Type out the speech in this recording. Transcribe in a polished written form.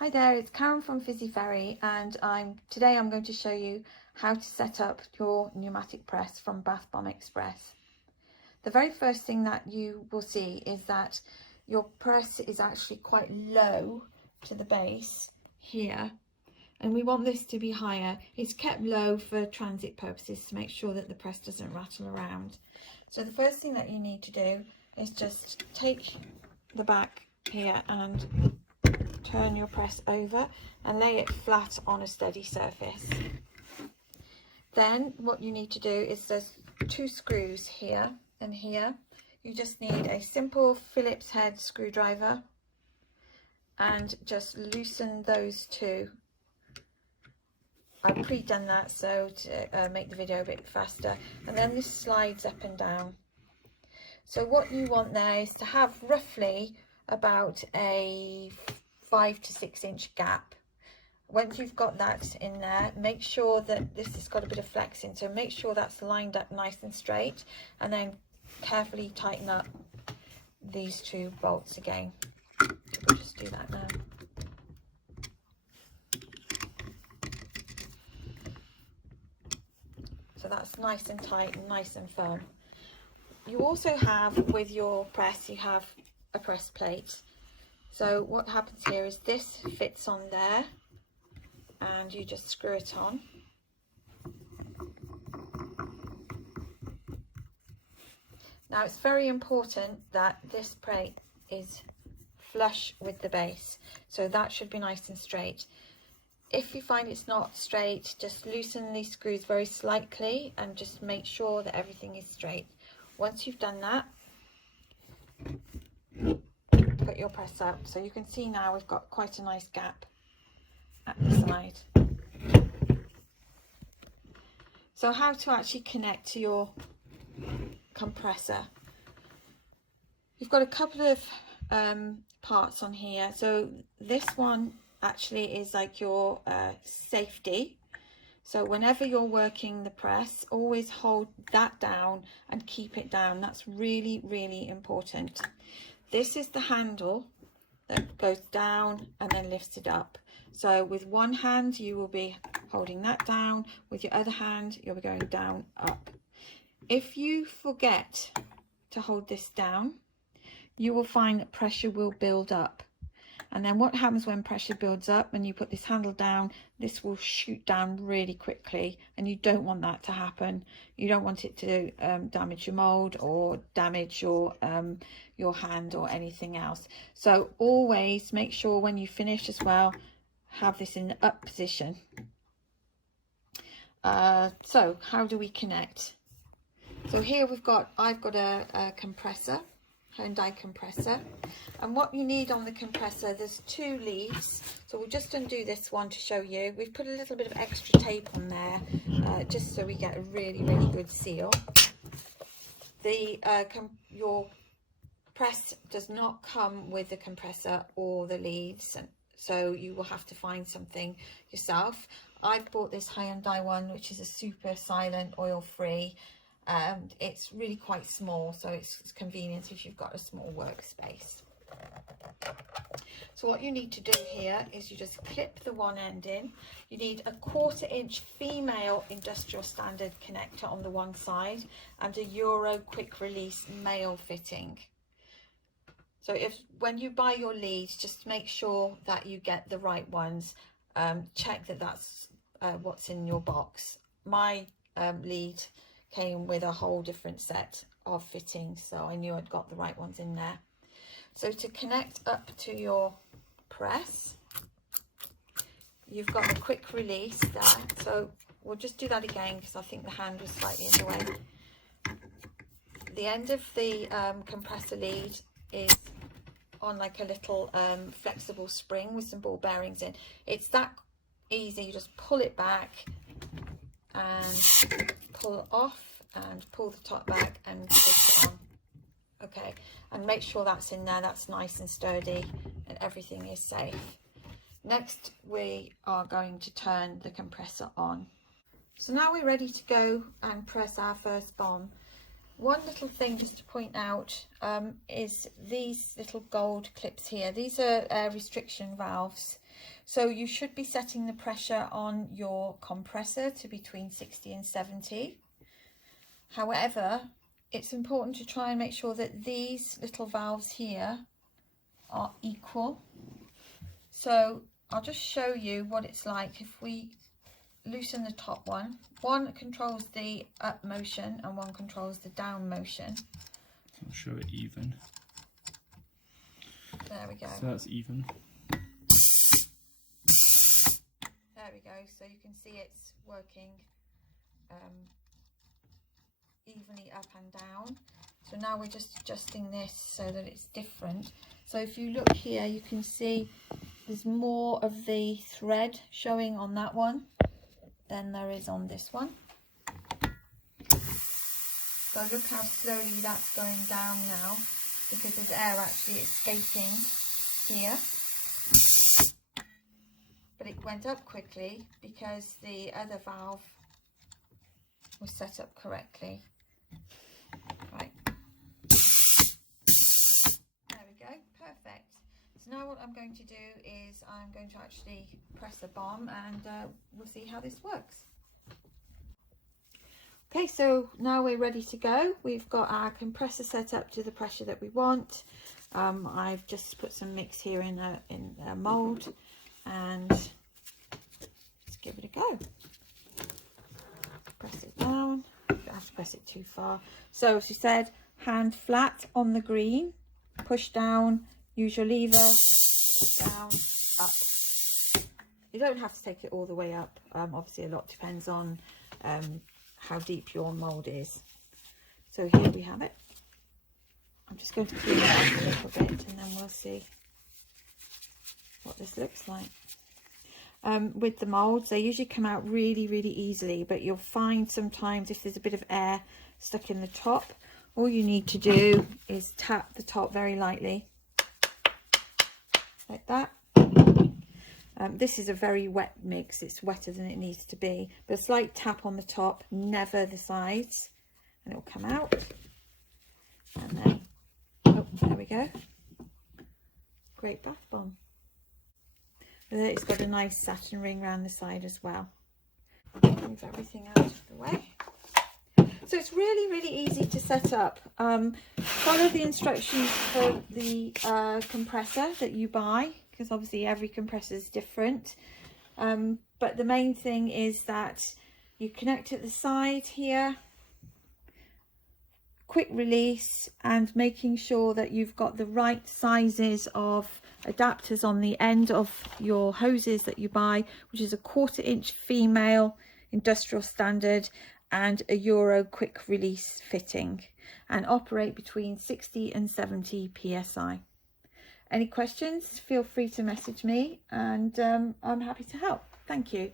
Hi there, it's Karen from Fizzy Ferry, and today I'm going to show you how to set up your pneumatic press from Bath Bomb Express. The very first thing that you will see is that your press is actually quite low to the base here, and we want this to be higher. It's kept low for transit purposes to make sure that the press doesn't rattle around. So the first thing that you need to do is just take the back here and turn your press over and lay it flat on a steady surface. Then what you need to do is there's two screws here and here. You just need a simple Phillips head screwdriver and just loosen those two. I've pre-done that so to make the video a bit faster, and then this slides up and down. So what you want there is to have roughly about a 5 to 6 inch gap. Once you've got that in there, make sure that this has got a bit of flex in, so make sure that's lined up nice and straight, and then carefully tighten up these two bolts again. We'll just do that now. So that's nice and tight and nice and firm. You also have, with your press, you have a press plate. So what happens here is this fits on there and you just screw it on. Now it's very important that this plate is flush with the base, so that should be nice and straight. If you find it's not straight, just loosen these screws very slightly and just make sure that everything is straight. Once you've done that, put your press up. So you can see now we've got quite a nice gap at the side. So how to actually connect to your compressor. You've got a couple of parts on here. So this one actually is like your safety. So whenever you're working the press, always hold that down and keep it down. That's really, really important. This is the handle that goes down and then lifts it up. So with one hand you will be holding that down, with your other hand you'll be going down, up. If you forget to hold this down, you will find that pressure will build up. And then what happens when pressure builds up, when you put this handle down, this will shoot down really quickly, and you don't want that to happen. You don't want it to damage your mold or damage your hand or anything else. So always make sure when you finish as well, have this in the up position. So how do we connect? So here I've got a compressor, Hyundai compressor, and what you need on the compressor, there's two leads. So we'll just undo this one to show you. We've put a little bit of extra tape on there just so we get a really, really good seal. Your press does not come with the compressor or the leads, so you will have to find something yourself. I've bought this Hyundai one, which is a super silent, oil-free. It's really quite small, so it's convenient if you've got a small workspace. So what you need to do here is you just clip the one end in. You need a 1/4 inch female industrial standard connector on the one side and a Euro quick release male fitting. So when you buy your leads, just make sure that you get the right ones. Check that that's what's in your box. My lead came with a whole different set of fittings, so I knew I'd got the right ones in there. So to connect up to your press, you've got a quick release there. So we'll just do that again because I think the hand was slightly in the way. The end of the compressor lead is on like a little flexible spring with some ball bearings in. It's that easy. You just pull it back and pull off and pull the top back and push it on. Okay, and make sure that's in there, that's nice and sturdy and everything is safe. Next we are going to turn the compressor on. So now we're ready to go and press our first bomb. One little thing just to point out is these little gold clips here. These are restriction valves. So you should be setting the pressure on your compressor to between 60 and 70. However, it's important to try and make sure that these little valves here are equal. So I'll just show you what it's like if we loosen the top one. One controls the up motion and one controls the down motion. I'll show it even. There we go. So that's even. There we go. So you can see it's working evenly up and down. So now we're just adjusting this so that it's different. So if you look here, you can see there's more of the thread showing on that one than there is on this one. So look how slowly that's going down now, because there's air actually escaping here. But it went up quickly because the other valve was set up correctly. Right. There we go, perfect. So now what I'm going to do is I'm going to actually press the bomb and we'll see how this works. Okay, so now we're ready to go. We've got our compressor set up to the pressure that we want. I've just put some mix here in a mould and let's give it a go. Press it down. You don't have to press it too far. So as you said, hand flat on the green, push down, use your lever, down, up. You don't have to take it all the way up. Obviously a lot depends on how deep your mould is. So here we have it. I'm just going to clean it up a little bit and then we'll see what this looks like. With the moulds, they usually come out really easily, but you'll find sometimes if there's a bit of air stuck in the top, all you need to do is tap the top very lightly like that. This is a very wet mix, it's wetter than it needs to be, but a slight tap on the top, never the sides, and it will come out. And then, oh, there we go. Great bath bomb. And then it's got a nice satin ring around the side as well. Move everything out of the way. So it's really easy to set up. Follow the instructions for the compressor that you buy, because obviously every compressor is different. But the main thing is that you connect at the side here, quick release, and making sure that you've got the right sizes of adapters on the end of your hoses that you buy, which is a 1/4 inch female industrial standard and a Euro quick release fitting, and operate between 60 and 70 psi. Any questions, feel free to message me and I'm happy to help. Thank you.